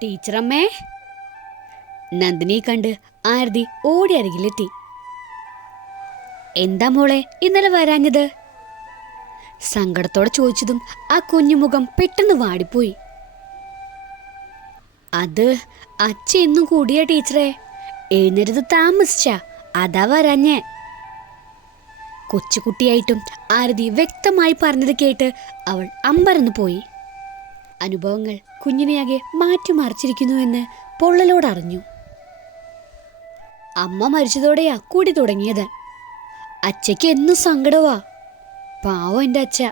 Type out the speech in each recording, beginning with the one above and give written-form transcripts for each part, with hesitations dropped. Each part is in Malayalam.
ടീച്ചറമ്മേ. നന്ദിനിയെ കണ്ട് ആരതി ഓടി അരികിലെത്തി. എന്താ മോളെ ഇന്നലെ വരാഞ്ഞത്? സങ്കടത്തോടെ ചോദിച്ചതും ആ കുഞ്ഞുമുഖം പെട്ടെന്ന് വാടിപ്പോയി. അത് അച്ഛ ഇന്നും കൂടിയ ടീച്ചറെ, എഴുന്നേരത് താമസിച്ച, അതാ വരാഞ്ഞേ. കൊച്ചുകുട്ടിയായിട്ടും ആരതി വ്യക്തമായി പറഞ്ഞത് കേട്ട് അവൾ അമ്പരന്ന് പോയി. അനുഭവങ്ങൾ കുഞ്ഞിനെയാകെ മാറ്റിമറിച്ചിരിക്കുന്നുവെന്ന് പൊള്ളലോടറിഞ്ഞു. അമ്മ മരിച്ചതോടെയാ കൂടി തുടങ്ങിയത്. അച്ഛയ്ക്ക് എന്നും സങ്കടവാ. പാവം എൻ്റെ അച്ഛ.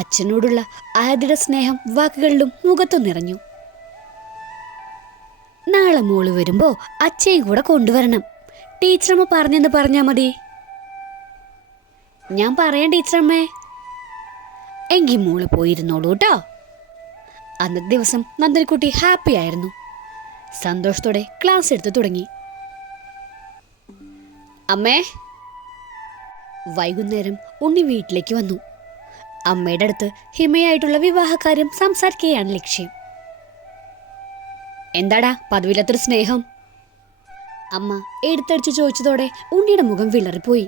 അച്ഛനോടുള്ള ആരതിയുടെ സ്നേഹം വാക്കുകളിലും മുഖത്തും നിറഞ്ഞു. നാളെ മോള് വരുമ്പോ അച്ഛയും കൂടെ കൊണ്ടുവരണം. ടീച്ചറമ്മ പറഞ്ഞെന്ന് പറഞ്ഞാ മതി. ഞാൻ പറയാം ടീച്ചറമ്മേ. എങ്കിൽ മോള് പോയിരുന്നോളൂ കേട്ടോ. അന്നത്തെ ദിവസം നന്ദനിക്കുട്ടി ഹാപ്പി ആയിരുന്നു. സന്തോഷത്തോടെ ക്ലാസ് എടുത്തു തുടങ്ങി. അമ്മേ. വൈകുന്നേരം ഉണ്ണി വീട്ടിലേക്ക് വന്നു. അമ്മയുടെ അടുത്ത് ഹിമയായിട്ടുള്ള വിവാഹകാര്യം സംസാരിക്കുകയാണ് ലക്ഷ്യം. എന്താടാ പതിവില്ലാത്തൊരു സ്നേഹം? അമ്മ എടുത്തടിച്ച് ചോദിച്ചതോടെ ഉണ്ണിയുടെ മുഖം വിളറിപ്പോയി.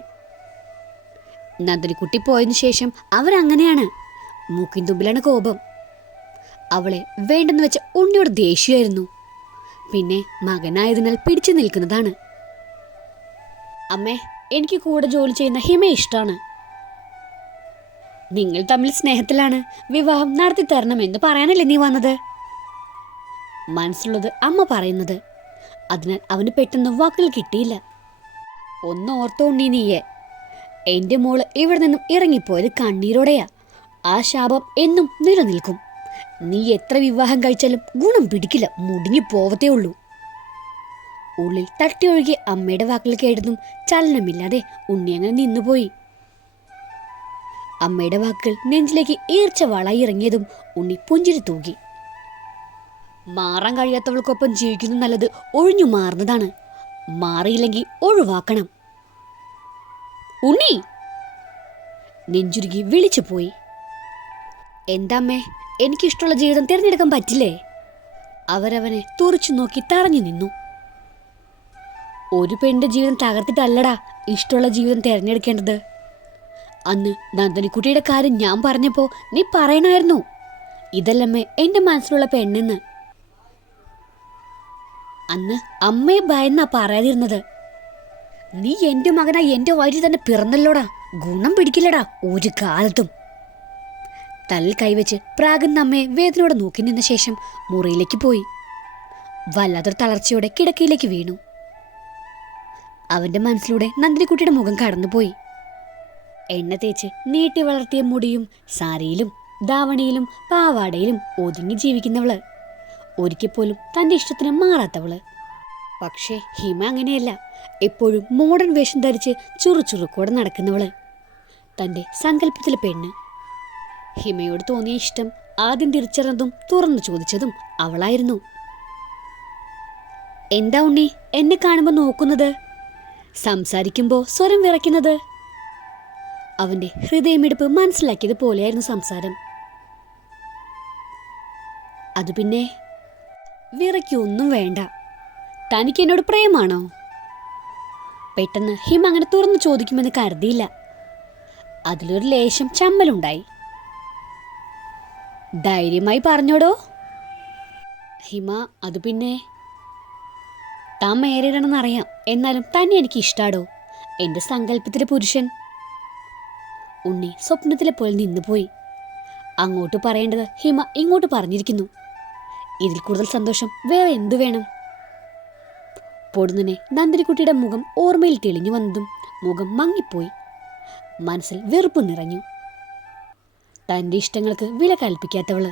നന്ദനിക്കുട്ടി പോയതിനു ശേഷം അവരങ്ങനെയാണ്. മൂക്കിൻ തുമ്പിലാണ് കോപം. അവളെ വേണ്ടെന്ന് വെച്ച ഉണ്ണിയോട് ദേഷ്യമായിരുന്നു. പിന്നെ മകനായതിനാൽ പിടിച്ചു നിൽക്കുന്നതാണ്. അമ്മേ, എനിക്ക് കൂടെ ജോലി ചെയ്യുന്ന ഹിമയെ ഇഷ്ടമാണ്. നിങ്ങൾ തമ്മിൽ സ്നേഹത്തിലാണ്. വിവാഹം നടത്തി തരണമെന്ന് പറയാനല്ലേ നീ വന്നത്? മനസ്സിലുള്ളത് അമ്മ പറയുന്നത്. അതിനാൽ അവന് പെട്ടെന്ന് വാക്കുകൾ കിട്ടിയില്ല. ഒന്ന് ഓർത്തോ ഉണ്ണി നീയെ, എൻ്റെ മോള് ഇവിടെ നിന്നും ഇറങ്ങിപ്പോയത് കണ്ണീരോടെയാ. ആ ശാപം എന്നും നിലനിൽക്കും. നീ എത്ര വിവാഹം കഴിച്ചാലും ഗുണം പിടിക്കില്ല, മുടിഞ്ഞു പോവത്തേ ഉള്ളൂ. ഉള്ളിൽ തട്ടിയൊഴുകിയ അമ്മയുടെ വാക്കുകൾ കേട്ടതും ചലനമില്ലാതെ ഉണ്ണി അങ്ങനെ നിന്നുപോയി. അമ്മയുടെ വാക്കുകൾ നെഞ്ചിലേക്ക് ഈർച്ച വളായി ഇറങ്ങിയതും ഉണ്ണി പുഞ്ചിരി തൂകി. മാറാൻ കഴിയാത്തവൾക്കൊപ്പം ജീവിക്കുന്നത് നല്ലത് ഒഴിഞ്ഞു മാറുന്നതാണ്. മാറിയില്ലെങ്കിൽ ഒഴിവാക്കണം. ഉണ്ണി നെഞ്ചുരുകി വിളിച്ചു പോയി. എന്താമ്മേ, എനിക്കിഷ്ടമുള്ള ജീവിതം തിരഞ്ഞെടുക്കാൻ പറ്റില്ലേ? അവരവനെ തുറച്ചു നോക്കി തറഞ്ഞു നിന്നു. ഒരു പെണ്ണിന്റെ ജീവിതം തകർത്തിട്ടല്ലടാ ഇഷ്ടമുള്ള ജീവിതം തിരഞ്ഞെടുക്കേണ്ടത്. അന്ന് നന്ദനിക്കുട്ടിയുടെ കാര്യം ഞാൻ പറഞ്ഞപ്പോ നീ പറയണായിരുന്നു, ഇതല്ലമ്മേ എൻ്റെ മനസ്സിലുള്ള പെണ്ണെന്ന്. അന്ന് അമ്മയെ ഭയന്നാ പറയാതിരുന്നത്. നീ എൻ്റെ മകനാ എൻ്റെ വയറ്റിൽ തന്നെ പിറന്നല്ലോടാ. ഗുണം പിടിക്കില്ലടാ ഒരു കാലത്തും. തലയിൽ കൈവച്ച് പ്രാകുന്ന അമ്മയെ വേദനയോടെ നോക്കി നിന്ന ശേഷം മുറിയിലേക്ക് പോയി. വല്ലാത്തൊരു തളർച്ചയോടെ കിടക്കയിലേക്ക് വീണു. അവന്റെ മനസ്സിലൂടെ നന്ദിനിക്കുട്ടിയുടെ മുഖം കടന്നുപോയി. എണ്ണ തേച്ച് നീട്ടി വളർത്തിയ മുടിയും സാരിയിലും ധാവണിയിലും പാവാടയിലും ഒതുങ്ങി ജീവിക്കുന്നവള്, ഒരിക്കൽ പോലും തൻ്റെ ഇഷ്ടത്തിന് മാറാത്തവള്. പക്ഷേ ഹിമ അങ്ങനെയല്ല. എപ്പോഴും മോഡേൺ വേഷം ധരിച്ച് ചുറുചുറുക്കോടെ നടക്കുന്നവള്, തൻ്റെ സങ്കല്പത്തിലെ പെണ്ണ്. ഹിമയോട് തോന്നിയ ഇഷ്ടം ആദ്യം തിരിച്ചറിഞ്ഞതും തുറന്നു ചോദിച്ചതും അവളായിരുന്നു. എന്താ ഉണ്ണി എന്നെ കാണുമ്പോൾ നോക്കുന്നത്? സംസാരിക്കുമ്പോൾ സ്വരം വിറയ്ക്കുന്നത്? അവന്റെ ഹൃദയമിടിപ്പ് മനസ്സിലാക്കിയത് പോലെയായിരുന്നു സംസാരം. അത് പിന്നെ വിറയ്ക്കൊന്നും വേണ്ട. തനിക്ക് എന്നോട് പ്രേമാണോ? പെട്ടെന്ന് ഹിമ അങ്ങനെ തുറന്നു ചോദിക്കുമെന്ന് കരുതിയില്ല. അതിലൊരു ലേശം ചമ്മലുണ്ടായി. ധൈര്യമായി പറഞ്ഞോടോ. ഹിമ അത് പിന്നെ, താൻ മേരിടണമെന്നറിയാം, എന്നാലും തന്നെ എനിക്ക് ഇഷ്ടാടോ. എൻ്റെ സങ്കല്പത്തിലെ പുരുഷൻ. ഉണ്ണി സ്വപ്നത്തിലെ പോലെ നിന്നുപോയി. അങ്ങോട്ട് പറയേണ്ടത് ഹിമ ഇങ്ങോട്ട് പറഞ്ഞിരിക്കുന്നു. ഇതിൽ കൂടുതൽ സന്തോഷം വേറെ എന്തു വേണം? പൊടുന്നനെ നന്ദിനിക്കുട്ടിയുടെ മുഖം ഓർമ്മയിൽ തെളിഞ്ഞു വന്നതും മുഖം മങ്ങിപ്പോയി. മനസ്സിൽ വെറുപ്പ് നിറഞ്ഞു. തൻ്റെ ഇഷ്ടങ്ങൾക്ക് വില കൽപ്പിക്കാത്തവള്.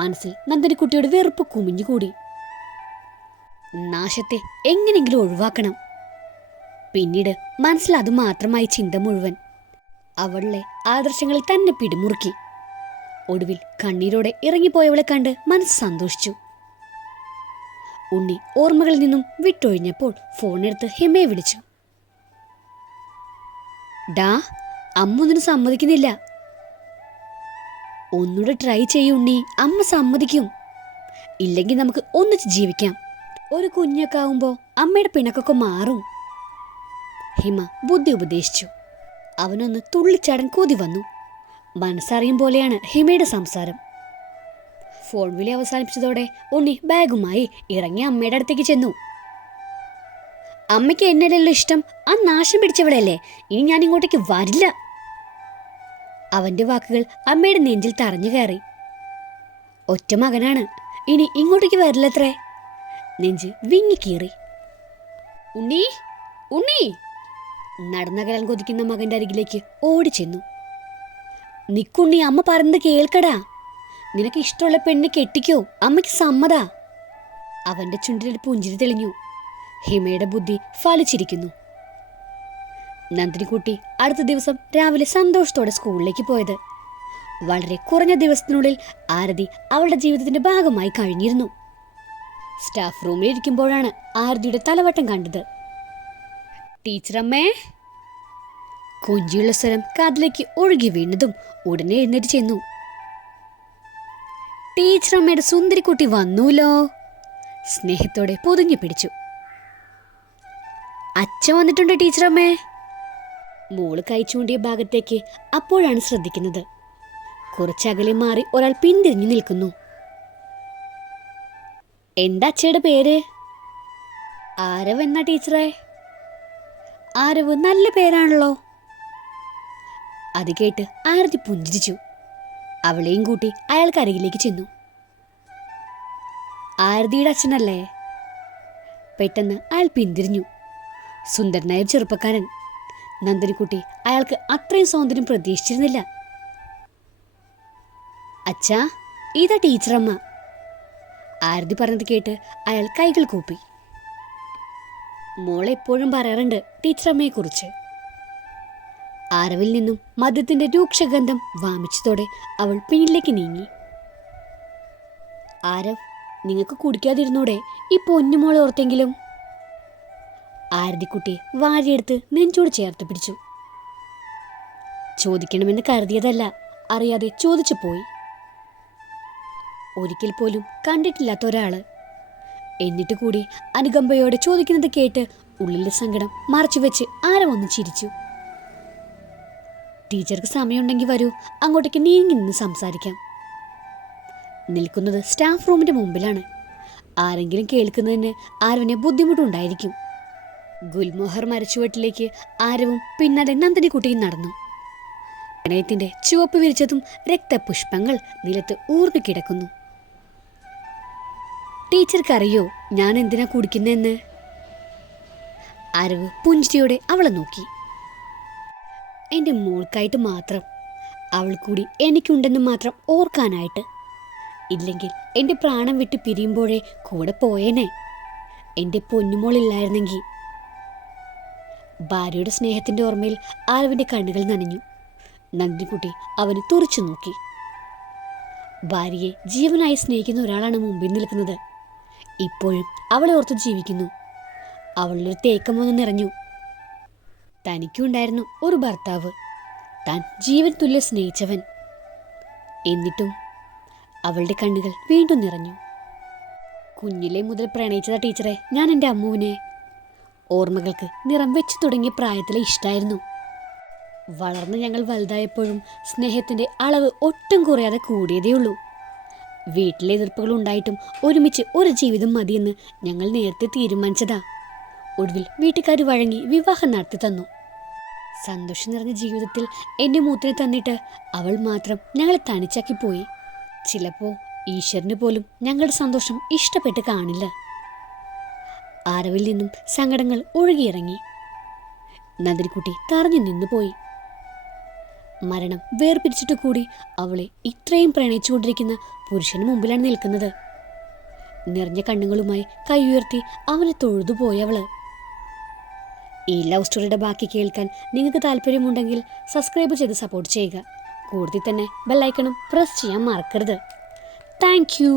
മനസ്സിൽ നന്ദിനിക്കുട്ടിയോട് വെറുപ്പ് കുമിഞ്ഞുകൂടി. നാശത്തെ എങ്ങനെങ്കിലും ഒഴിവാക്കണം. പിന്നീട് മനസ്സിൽ അത് മാത്രമായി ചിന്ത മുഴുവൻ. അവളുടെ ആദർശങ്ങളിൽ തന്നെ പിടിമുറുക്കി. ഒടുവിൽ കണ്ണീരോടെ ഇറങ്ങിപ്പോയവളെ കണ്ട് മനസ്സ് സന്തോഷിച്ചു. ഉണ്ണി ഓർമ്മകളിൽ നിന്നും വിട്ടൊഴിഞ്ഞപ്പോൾ ഫോണെടുത്ത് ഹിമയെ വിളിച്ചു. ഡാ, അമ്മ ഒന്നിനും സമ്മതിക്കുന്നില്ല. ഒന്നുകൂടെ ട്രൈ ചെയ്യൂണ്ണി, അമ്മ സമ്മതിക്കും. ഇല്ലെങ്കിൽ നമുക്ക് ഒന്നിച്ച് ജീവിക്കാം. ഒരു കുഞ്ഞൊക്കെ ആവുമ്പോൾ അമ്മയുടെ പിണക്കൊക്കെ മാറും. ഹിമ ബുദ്ധി ഉപദേശിച്ചു. അവനൊന്ന് തുള്ളിച്ചാടാൻ കൊതി വന്നു. മനസ്സറിയും പോലെയാണ് ഹിമയുടെ സംസാരം. ഫോൺ വിളി അവസാനിപ്പിച്ചതോടെ ഉണ്ണി ബാഗുമായി ഇറങ്ങി അമ്മയുടെ അടുത്തേക്ക് ചെന്നു. അമ്മയ്ക്ക് എന്നല്ലല്ലോ ഇഷ്ടം, ആ നാശം പിടിച്ചവളല്ലേ, ഇനി ഞാൻ ഇങ്ങോട്ടേക്ക് വരില്ല. അവന്റെ വാക്കുകൾ അമ്മയുടെ നെഞ്ചിൽ തറഞ്ഞു കയറി. ഒറ്റ മകനാണ്, ഇനി ഇങ്ങോട്ടേക്ക് വരില്ലത്രേ. നെഞ്ച് വിങ്ങിക്കീറി. ഉണ്ണി, ഉണ്ണി! നടന്നകലാൻ കൊതിക്കുന്ന മകന്റെ അരികിലേക്ക് ഓടിച്ചെന്നു. നിക്കുണ്ണി, അമ്മ പറയുന്നത് കേൾക്കടാ. നിനക്ക് ഇഷ്ടമുള്ള പെണ്ണ് കെട്ടിക്കോ, അമ്മയ്ക്ക് സമ്മതാ. അവന്റെ ചുണ്ടിൽ പുഞ്ചിരി തെളിഞ്ഞു. ഹിമയുടെ ബുദ്ധി ഫലിച്ചിരിക്കുന്നു. നന്ദിനിക്കുട്ടി അടുത്ത ദിവസം രാവിലെ സന്തോഷത്തോടെ സ്കൂളിലേക്ക് പോയത്. വളരെ കുറഞ്ഞ ദിവസത്തിനുള്ളിൽ ആരതി അവളുടെ ജീവിതത്തിന്റെ ഭാഗമായി കഴിഞ്ഞിരുന്നു. സ്റ്റാഫ് റൂമിൽ ഇരിക്കുമ്പോഴാണ് ആരതിയുടെ തലവട്ടം കണ്ടത്. ടീച്ചറമ്മേ! കൊഞ്ചിയുള്ള സ്വരം കാതിലേക്ക് ഒഴുകി വീണതും ഉടനെ എഴുന്നേറ്റ് ചെന്നു. ടീച്ചറമ്മയുടെ സുന്ദരിക്കുട്ടി വന്നൂലോ. സ്നേഹത്തോടെ പൊതിഞ്ഞു പിടിച്ചു. അച്ഛൻ വന്നിട്ടുണ്ട് ടീച്ചറമ്മേ. മോള് കൈ ചൂണ്ടിയ ഭാഗത്തേക്ക് അപ്പോഴാണ് ശ്രദ്ധിക്കുന്നത്. കുറച്ചകലെ മാറി ഒരാൾ പിന്തിരിഞ്ഞു നിൽക്കുന്നു. എന്താ അച്ഛയുടെ പേര്? ആരവ് എന്നാ ടീച്ചറെ. ആരവ് നല്ല പേരാണല്ലോ. അത് കേട്ട് ആരതി പുഞ്ചിരിച്ചു. അവളെയും കൂട്ടി അയാൾക്ക് അരികിലേക്ക് ചെന്നു. ആരതിയുടെ അച്ഛനല്ലേ? പെട്ടെന്ന് അയാൾ പിന്തിരിഞ്ഞു. സുന്ദരനായ ചെറുപ്പക്കാരൻ. നന്ദിനിക്കുട്ടി അയാൾക്ക് അത്രയും സൗന്ദര്യം പ്രതീക്ഷിച്ചിരുന്നില്ല. അച്ഛാ, ഇതാ ടീച്ചറമ്മ. ആരതി പറഞ്ഞത് കേട്ട് അയാൾ കൈകൾ കൂപ്പി. മോൾ എപ്പോഴും പറയാറുണ്ട് ടീച്ചറമ്മയെ കുറിച്ച്. ആരവിൽ നിന്നും മദ്യത്തിന്റെ രൂക്ഷഗന്ധം വാമിച്ചതോടെ അവൾ പിന്നിലേക്ക് നീങ്ങി. ആരവ്, നിങ്ങൾക്ക് കുടിക്കാതിരുന്നൂടെ? ഈ പൊന്നുമോളെ ഓർത്തെങ്കിലും. ആരതിക്കുട്ടി വാരിയെടുത്ത് നെഞ്ചോട് ചേർത്ത് പിടിച്ചു. ചോദിക്കണമെന്ന് കരുതിയതല്ല, അറിയാതെ ചോദിച്ചു പോയി. ഒരിക്കൽ പോലും കണ്ടിട്ടില്ലാത്ത ഒരാള്, എന്നിട്ട് കൂടി അനുകമ്പയോടെ ചോദിക്കുന്നത് കേട്ട് ഉള്ളിലെ സങ്കടം മറച്ചുവെച്ച് ആരവൊന്ന് ചിരിച്ചു. ടീച്ചർക്ക് സമയമുണ്ടെങ്കിൽ വരൂ, അങ്ങോട്ടേക്ക് നീങ്ങി നിന്ന് സംസാരിക്കാം. നിൽക്കുന്നത് സ്റ്റാഫ് റൂമിന്റെ മുമ്പിലാണ്. ആരെങ്കിലും കേൾക്കുന്നതിന് ആരവിന് ബുദ്ധിമുട്ടുണ്ടായിരിക്കും. ഗുൽമോഹർ മരച്ചുവട്ടിലേക്ക് ആരവും പിന്നാലെ നന്ദിനിക്കുട്ടിയും നടന്നു. പ്രണയത്തിന്റെ ചുവപ്പ് വിരിച്ചതും രക്തപുഷ്പങ്ങൾ നിലത്ത് ഊർന്നു കിടക്കുന്നു. ടീച്ചർക്കറിയോ ഞാൻ എന്തിനാ കുടിക്കുന്നതെന്ന്? ആരവ് പുഞ്ചിരിയോടെ അവളെ നോക്കി. എൻ്റെ മോൾക്കായിട്ട് മാത്രം, അവൾ കൂടി എനിക്കുണ്ടെന്ന് മാത്രം ഓർക്കാനായിട്ട്. ഇല്ലെങ്കിൽ എൻ്റെ പ്രാണം വിട്ട് പിരിയുമ്പോഴേ കൂടെ പോയേനെ. എൻ്റെ പൊന്നുമോളില്ലായിരുന്നെങ്കിൽ. ഭാര്യയുടെ സ്നേഹത്തിൻ്റെ ഓർമ്മയിൽ ആരവിൻ്റെ കണ്ണുകൾ നനഞ്ഞു. നന്ദിനിക്കുട്ടി അവന് തുറച്ചു നോക്കി. ഭാര്യയെ ജീവനായി സ്നേഹിക്കുന്ന ഒരാളാണ് മുമ്പിൽ നിൽക്കുന്നത്. ഇപ്പോഴും അവളെ ഓർത്ത് ജീവിക്കുന്നു. അവളിലൊരു തേക്കമൊന്ന് നിറഞ്ഞു. തനിക്കുണ്ടായിരുന്നു ഒരു ഭർത്താവ്, താൻ ജീവൻ തുല്യ സ്നേഹിച്ചവൻ. എന്നിട്ടും അവളുടെ കണ്ണുകൾ വീണ്ടും നിറഞ്ഞു. കുഞ്ഞിലെ മുതൽ പ്രണയിച്ചതാ ടീച്ചറെ ഞാൻ എൻ്റെ അമ്മുവിനെ. ഓർമ്മകൾക്ക് നിറം വെച്ചു തുടങ്ങിയ പ്രായത്തിലെ ഇഷ്ടമായിരുന്നു. വളർന്ന് ഞങ്ങൾ വലുതായപ്പോഴും സ്നേഹത്തിൻ്റെ അളവ് ഒട്ടും കുറയാതെ കൂടിയതേയുള്ളൂ. വീട്ടിലെ എതിർപ്പുകൾ ഉണ്ടായിട്ടും ഒരുമിച്ച് ഒരു ജീവിതം മതിയെന്ന് ഞങ്ങൾ നേരത്തെ തീരുമാനിച്ചതാ. ഒടുവിൽ വീട്ടുകാർ വഴങ്ങി വിവാഹം നടത്തി തന്നു. സന്തോഷം നിറഞ്ഞ ജീവിതത്തിൽ എൻ്റെ മൂത്തിനെ തന്നിട്ട് അവൾ മാത്രം ഞങ്ങളെ തനിച്ചാക്കി പോയി. ചിലപ്പോൾ ഈശ്വരന് പോലും ഞങ്ങളുടെ സന്തോഷം ഇഷ്ടപ്പെട്ട് കാണില്ല. ആരവിൽ നിന്നും സങ്കടങ്ങൾ ഒഴുകിയിറങ്ങി. നന്ദിനിക്കുട്ടി തറഞ്ഞു നിന്നുപോയി. മരണം വേർപിരിച്ചിട്ട് കൂടി അവളെ ഇത്രയും പ്രണയിച്ചുകൊണ്ടിരിക്കുന്ന പുരുഷന് മുമ്പിലാണ് നിൽക്കുന്നത്. നിറഞ്ഞ കണ്ണുകളുമായി കൈ ഉയർത്തി അവനെ തൊഴുതുപോയവള്. ഈ ലവ് സ്റ്റോറിയുടെ ബാക്കി കേൾക്കാൻ നിങ്ങൾക്ക് താല്പര്യമുണ്ടെങ്കിൽ സബ്സ്ക്രൈബ് ചെയ്ത് സപ്പോർട്ട് ചെയ്യുക. കൂടുതൽ തന്നെ ബെല്ലൈക്കണും പ്രസ് ചെയ്യാൻ മറക്കരുത്. Thank you.